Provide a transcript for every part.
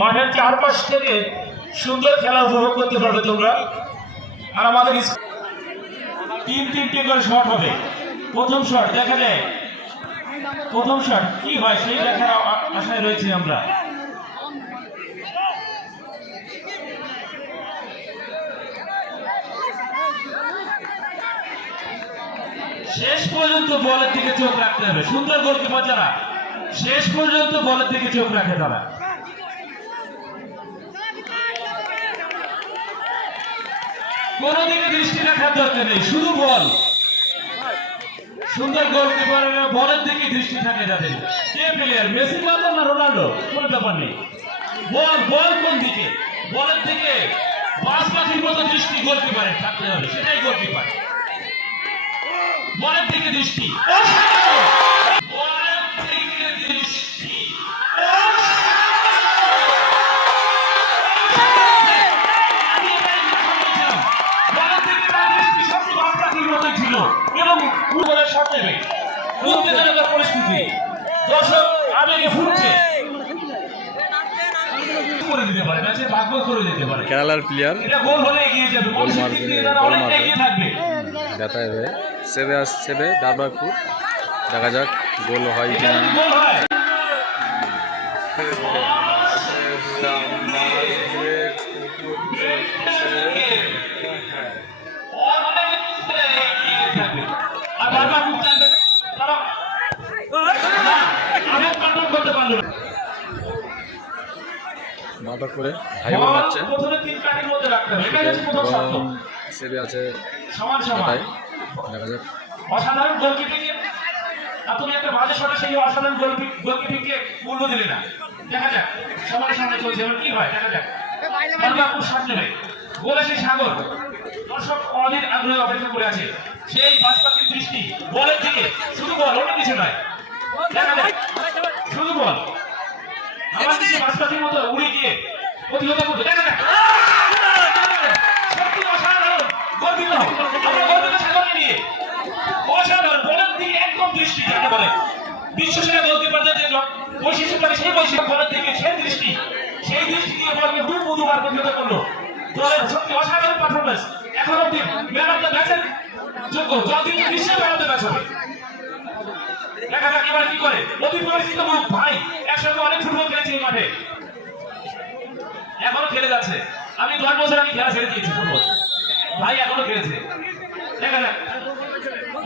মাঠের চারপাশ থেকে সুন্দর খেলা উপভোগ করতে পারবে তোমরা। আর আমাদের তিন তিনটে করে শট হবে। প্রথম শট দেখা যায়। প্রথম শট কি হয় সেই দেখার আশায় রয়েছে আমরা। শেষ পর্যন্ত বলের দিকে চোখ রাখতে হবে। সুন্দর গোলকিপার যারা। শেষ পর্যন্ত বলের দিকে চোখ রাখে তারা। কোন দিকে দৃষ্টি রাখার দরকার নেই, শুধু বল। সুন্দর গোলকিপার বলের দিকে দৃষ্টি থাকে যাদের কে প্লেয়ার মেসি মারলো না রোনাল্ডো কোনো ব্যাপার নেই। বল বল কোন দিকে? বলের দিকে পাঁচ পাখির মতো দৃষ্টি গোলকিপারের থাকতে হবে, সেটাই গোলকিপার বলের দিকে দৃষ্টি। ছিল এবং ফুটবলের শট নেবে পরিস্থিতি দর্শক আবেগে ফুটছে করে দিতে পারে ম্যাচের ভাগ্য করে দিতে পারে কেরালার প্লেয়ার এটা গোল হলে এগিয়ে যাবে গোল মারবে, গোল মারবে। ব্যথায় হয়ে সেবে আসছে দারবারপুর দেখা যাক গোল হয়? কিনা মাথা করে ভাই বোন আছে সেবে আছে দেখা যাক। অসাধারণ গোলকিপিং তুমি একটা বাজে শটে সেই অসাধারণ গোলকিপিং গোলকিপিংকে মূল্য দিলে না। দেখা যাক। সবার সামনে চলছে। এবার কি হয়? দেখা যাক। নেবে। সাগর। দর্শক অধীর আগ্রহে অপেক্ষা করে আছে। সেই দৃষ্টি বলের দিকে। শুধু বল, অন্য কিছু নয়। শুধু বল। মতো প্রতিহত দেখা একদম দৃষ্টি বলে। বিশ্বসেরা গোলকিপারদের যে বৈশিষ্ট্য সেই বৈশিষ্ট্য বলের দিকে সেই দৃষ্টি। সেই দৃষ্টি দিয়ে দু বুধবার প্রতিহত করল দলের সত্যি অসাধারণ পারফরমেন্স এখন অব্দি ম্যান অফ দ্য ম্যাচের যোগ্য। যতদিন বিশ্বের ম্যান অফ দ্য ম্যাচ হবে। দেখা যাক এবার কি করে। অতি পরিচিত মুখ, ভাই, একসঙ্গে অনেক ফুটবল খেলেছি এই মাঠে। এখনও খেলে যাচ্ছে। আমি দশ বছর আমি খেলা ছেড়ে দিয়েছি ফুটবল। ভাই এখনও খেলেছে। দেখা যাক।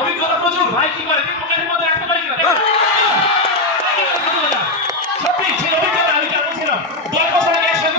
অভিজ্ঞতা প্রচুর। ভাই কি করে? মধ্যে রাখতে পারি কিনা দেখা যাক। সত্যি সেই অভিজ্ঞতা আমি কেমন ছিলাম দশ বছর আগে একসঙ্গে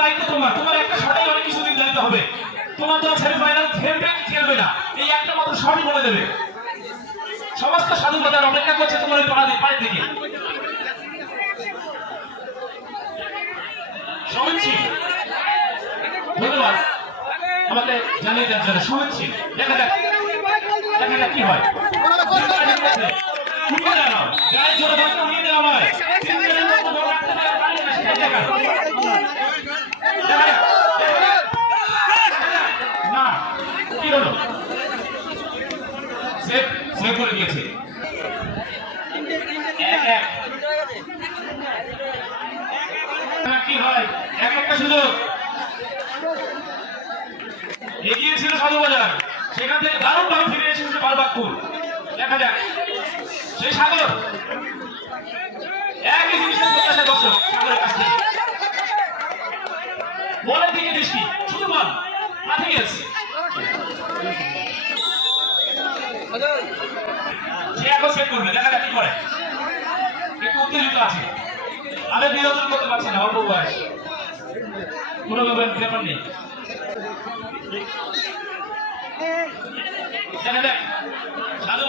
দায়িত্ব তোমার। তোমার একটা শটে অনেক কিছু নির্ধারিত হবে। তোমার তো সেমিফাইনাল খেলবে কি খেলবে না। এই একটা মাত্র শটই বলে দেবে। সমস্ত সাধু বাজার অপেক্ষা করছে তোমার ওই পাড়া দিকে। সমিত সিং, ধন্যবাদ। আমাকে জানিয়ে জন্য সমিত সিং, দেখা যাক। দেখা যাক কি হয় উঠিয়ে দাঁড়াও গায়ে জোরে বাঁধতে উঠিয়ে দেওয়া হয় তিনজনের মধ্যে বল রাখতে পারে পারলে না সেটাই দেখা দেখা যাক, দেখা যাক। না কি হলো সেভ সেভ করে দিয়েছে এক এক না, কি হয়? এক একটা সুযোগ। এগিয়ে ছিল সাধুবাজার। সেখান থেকে দারুণ ভাবে ফিরে এসেছে বারবাকপুর দেখা যাক। সেই সাগর। একই জিনিসের সাগরের কাছ থেকে। বলের দিকে দৃষ্টি। শুধু বল। মাঠে গেছে সে এখন সেট করবে। দেখা যাক কি করে। একটু উত্তেজিত আছে। আমি নিয়ন্ত্রণ করতে পারছি না অল্প বয়স। কোনো ব্যাপার নেই সাধু